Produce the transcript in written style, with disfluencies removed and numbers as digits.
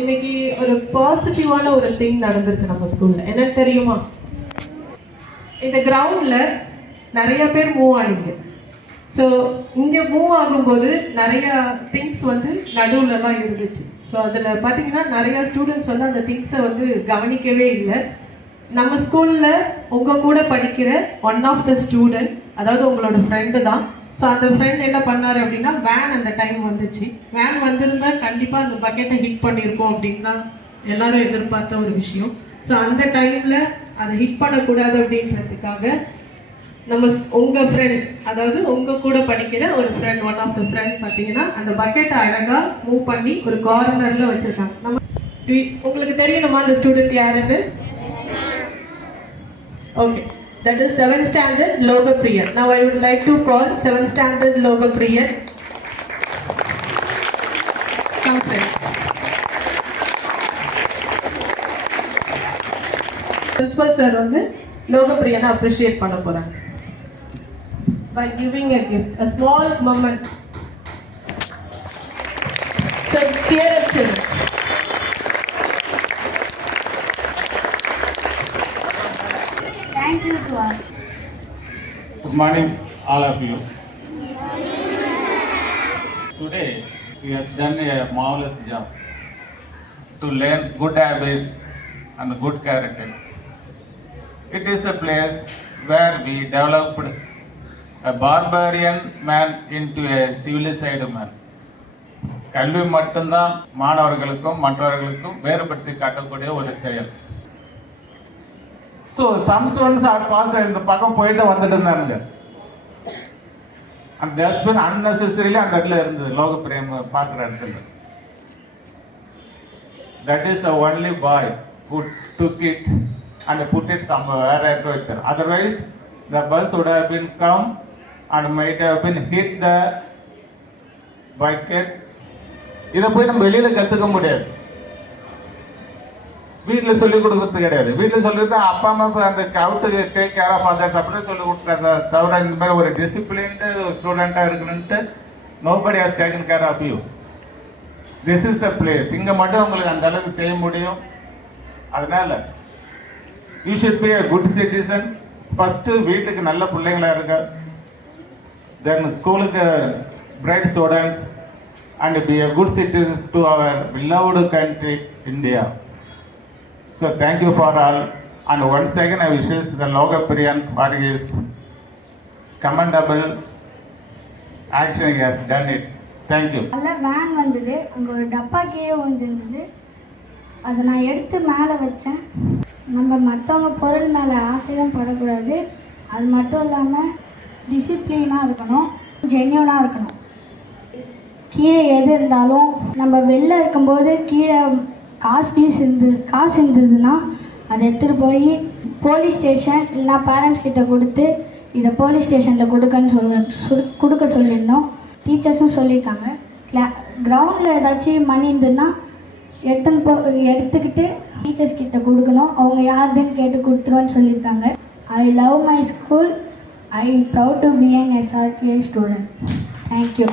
இன்னைக்கு ஒரு பாசிட்டிவான ஒரு திங் நடந்திருக்கு நம்ம ஸ்கூல்ல. என்னன்னு தெரியுமா? இந்த கிரவுண்ட்ல நிறைய பேர் மூவ் ஆனீங்க. ஸோ இங்கே மூவ் ஆகும்போது நிறைய திங்ஸ் வந்து நடுவுலலாம் இருந்துச்சு. ஸோ அதில் பார்த்தீங்கன்னா நிறைய ஸ்டூடெண்ட்ஸ் வந்து அந்த திங்ஸை வந்து கவனிக்கவே இல்லை. நம்ம ஸ்கூலில் உங்கள் கூட படிக்கிற ஒன் ஆஃப் த ஸ்டூடெண்ட், அதாவது உங்களோட ஃப்ரெண்டு தான். ஸோ அந்த ஃப்ரெண்ட் என்ன பண்ணார் அப்படின்னா, வேன் அந்த டைம் வந்துச்சு. வேன் வந்திருந்தா கண்டிப்பாக அந்த பக்கெட்டை ஹிட் பண்ணியிருக்கோம் அப்படின்னு தான் எல்லாரும் எதிர்பார்த்த ஒரு விஷயம். ஸோ அந்த டைமில் அதை ஹிட் பண்ணக்கூடாது அப்படின்றதுக்காக நம்ம உங்கள் ஃப்ரெண்ட், அதாவது உங்கள் கூட படிக்கிற ஒரு friend, one of the friend பார்த்தீங்கன்னா அந்த பக்கெட்டை அழகாக மூவ் பண்ணி ஒரு கார்னரில் வச்சுருக்காங்க. நம்ம உங்களுக்கு தெரியணுமா அந்த ஸ்டூடெண்ட் யாருன்னு? Okay, that is 7th standard Logopriya. Now I would like to call 7th standard Logopriya. Come friends. Principal sir வந்து Logopriya appreciate பண்ண போறாங்க by giving a gift, a small moment. So cheer up children. Thank you to all. Good morning, all of you. Today, we have done a marvelous job to learn good habits and good characters. It is the place where we developed a barbarian man into a civilized man. கல்வி மட்டும்தான் மாணவர்களுக்கும் மற்றவர்களுக்கும் வேறுபடுத்தி காட்டக்கூடிய ஒரு செயல். So some students are pass இந்த பக்கம் போயிட்டு வந்துட்டு இருந்தாங்க. அந்த டஸ்ட்பின் அன்னெசரிலி அந்த இடத்துல இருந்தது, லோகப்பிரியம் பார்க்குற இடத்துல. That is the only boy who took it and put it some வேற இடத்துல வச்சார். Otherwise the purse would have been come and might have been hit the bucket. இதை போய் நம்ம வெளியில் கற்றுக்க முடியாது, வீட்டில் சொல்லிக் கொடுக்கறது கிடையாது. வீட்டில் சொல்லிட்டு அப்பா அம்மா அந்த out take care of others அப்படின்னு சொல்லி கொடுத்தாங்க. தவிர இந்த மாதிரி ஒரு டிசிப்ளின்டு ஸ்டூடெண்ட்டாக இருக்கணுன்ட்டு nobody has taken care of you. This is the place. இங்கே மட்டும் உங்களுக்கு அந்த அளவுக்கு செய்ய முடியும். அதனால you should be a good citizen. First வீட்டுக்கு நல்ல பிள்ளைங்களா இருங்க, தென் ஸ்கூலுக்கு bright students and be a good citizens to our beloved country, India. So thank you for all, and once again I wishes the Logopriyan for his commendable action he has done it. Thank you. நல்ல van வந்தது, அங்கே ஒரு டப்பா கீழே வந்துருந்தது. அதை நான் எடுத்து மேலே வச்சேன். நம்ம மற்றவங்க பொருள் மேலே ஆசையும் படக்கூடாது. அது மட்டும் இல்லாமல் டிசிப்ளினாக இருக்கணும், ஜென்யூனாக இருக்கணும். கீழே எது இருந்தாலும் நம்ம வெளில இருக்கும்போது கீழே காசு இருந்ததுன்னா அதை எடுத்துகிட்டு போய் போலீஸ் ஸ்டேஷன் இல்லைனா பேரண்ட்ஸ் கிட்ட கொடுத்து இதை போலீஸ் ஸ்டேஷனில் கொடுக்க சொல்லியிருந்தோம். டீச்சர்ஸும் சொல்லியிருக்காங்க. கிரவுண்டில் ஏதாச்சும் மணி இருந்ததுன்னா எடுத்துக்கிட்டு டீச்சர்ஸ் கிட்ட கொடுக்கணும். அவங்க யாருதுன்னு கேட்டு கொடுத்துருவேன்னு சொல்லியிருக்காங்க. I love my school. I proud to be an SRK student. Thank you.